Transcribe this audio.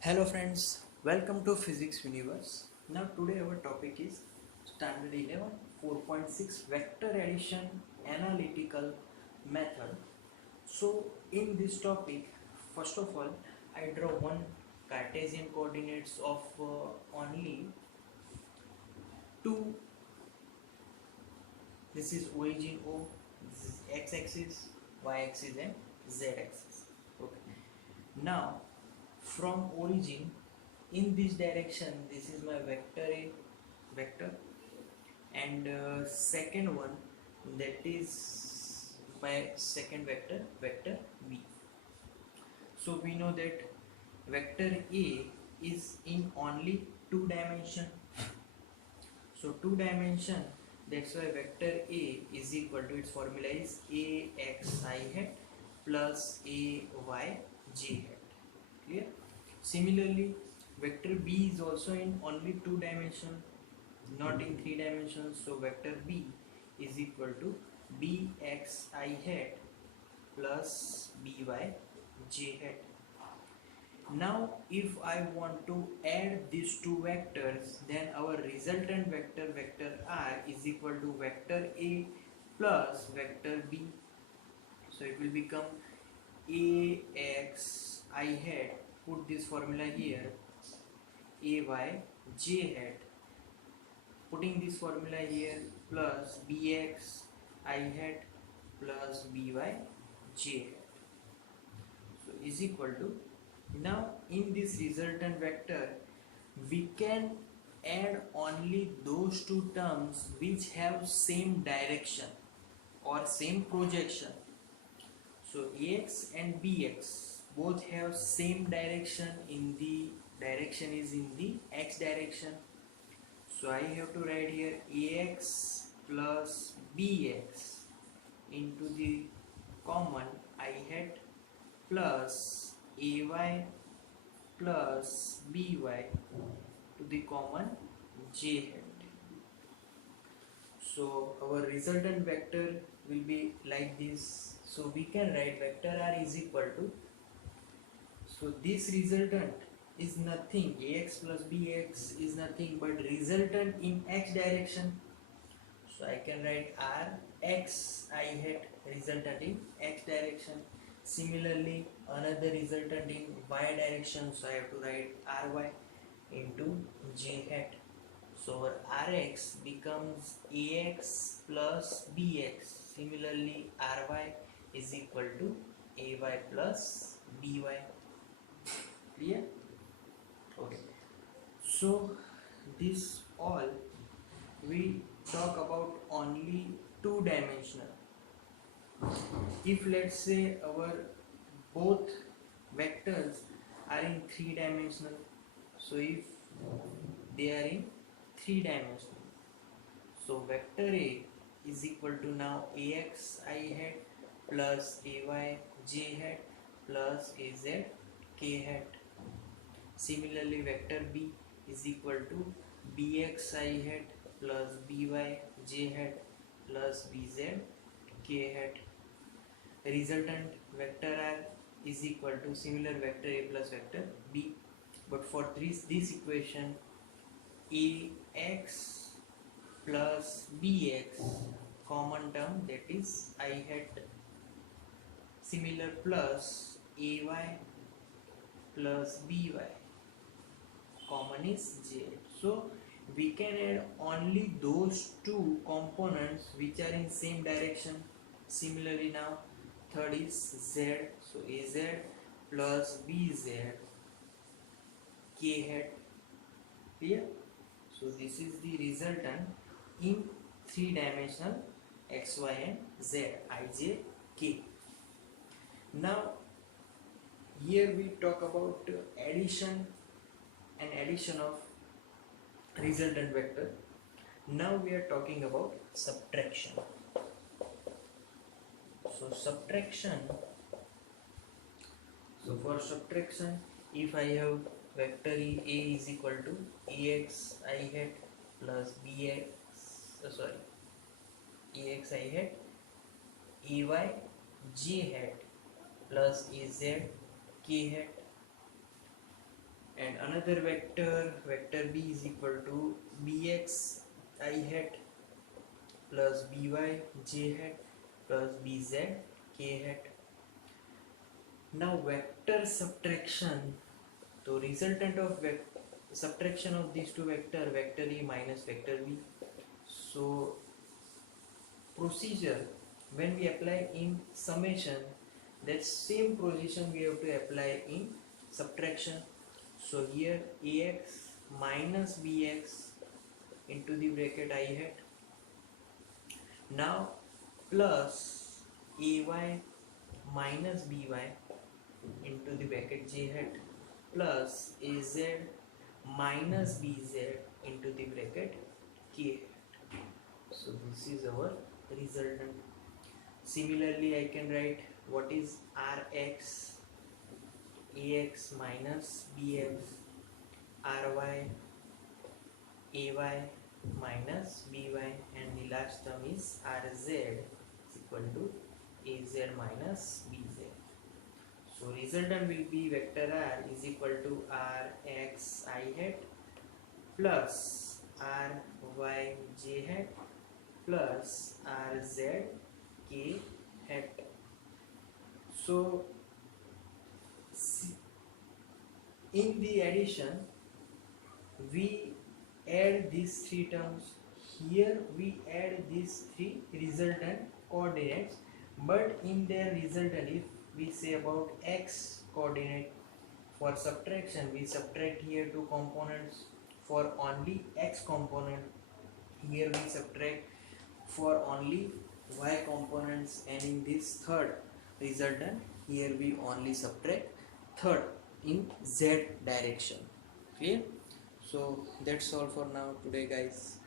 Hello friends, welcome to Physics Universe. Now today our topic is Standard 11 4.6 Vector Addition Analytical Method. So in this topic, first of all, I draw one Cartesian coordinates of only two. This is origin O, this is x-axis, y-axis and z-axis. Okay. Now from origin in this direction, this is my vector A vector, and second one, that is my second vector B. So we know that vector A is in only two dimension. So two dimension, that's why vector A is equal to, its formula is axi hat plus ay j hat. Clear? Similarly, vector B is also in only two dimension, not in three dimensions. So vector B is equal to bxi hat plus by j hat. Now if I want to add these two vectors, then our resultant vector r is equal to vector A plus vector B. So it will become axi hat, put this formula here, ay j hat, putting this formula here, plus bx I hat plus by j hat. So is equal to, now in this resultant vector we can add only those two terms which have same direction or same projection. So ax and bx both have same direction, in the direction is in the x direction. So I have to write here ax plus bx into the common I hat plus ay plus by to the common j hat. So our resultant vector will be like this. So we can write vector r is equal to, so this resultant is nothing, ax plus bx is nothing but resultant in x direction. So I can write r x I hat, resultant in x direction. Similarly, another resultant in y direction, so I have to write ry into j hat. So our rx becomes ax plus bx. Similarly, ry is equal to ay plus by. Clear? Okay. So this all we talk about only two dimensional. If let's say our both vectors are in three dimensional, so if they are in three dimensional, so vector A is equal to now ax I hat plus ay j hat plus az k hat. Similarly, vector B is equal to bx I hat plus by j hat plus bz k hat. Resultant vector r is equal to similar vector A plus vector B, but for this equation, ax plus bx common term, that is I hat, similar plus ay plus by common is j. So we can add only those two components which are in same direction. Similarly, now third is z, so az plus bz k hat. Clear? So this is the resultant in three dimensional x, y and z, I, j, k. Now here we talk about addition of resultant vector. Now we are talking about subtraction. So subtraction, so for subtraction, if I have vector A is equal to ax I hat plus ax I hat ay j hat plus az k hat, and another vector b is equal to bx I hat plus by j hat plus bz k hat. Now vector subtraction, so resultant of subtraction of these two vector a minus vector b. So procedure, when we apply in summation, that same position we have to apply in subtraction. So here ax minus bx into the bracket I hat, now plus ay minus by into the bracket j hat plus az minus bz into the bracket k hat. So this is our resultant. Similarly, I can write what is rx, ax minus bx, ry, ay minus by, and the last term is rz is equal to az minus bz. So resultant will be vector r is equal to rx I hat plus ry j hat plus rz k hat. So in the addition we add these three terms. Here we add these three resultant coordinates, but in their resultant, if we say about x coordinate, for subtraction we subtract here two components. For only x component, here we subtract for only y components, and in this third resultant, here we only subtract third in z direction. Clear? So that's all for now today, guys.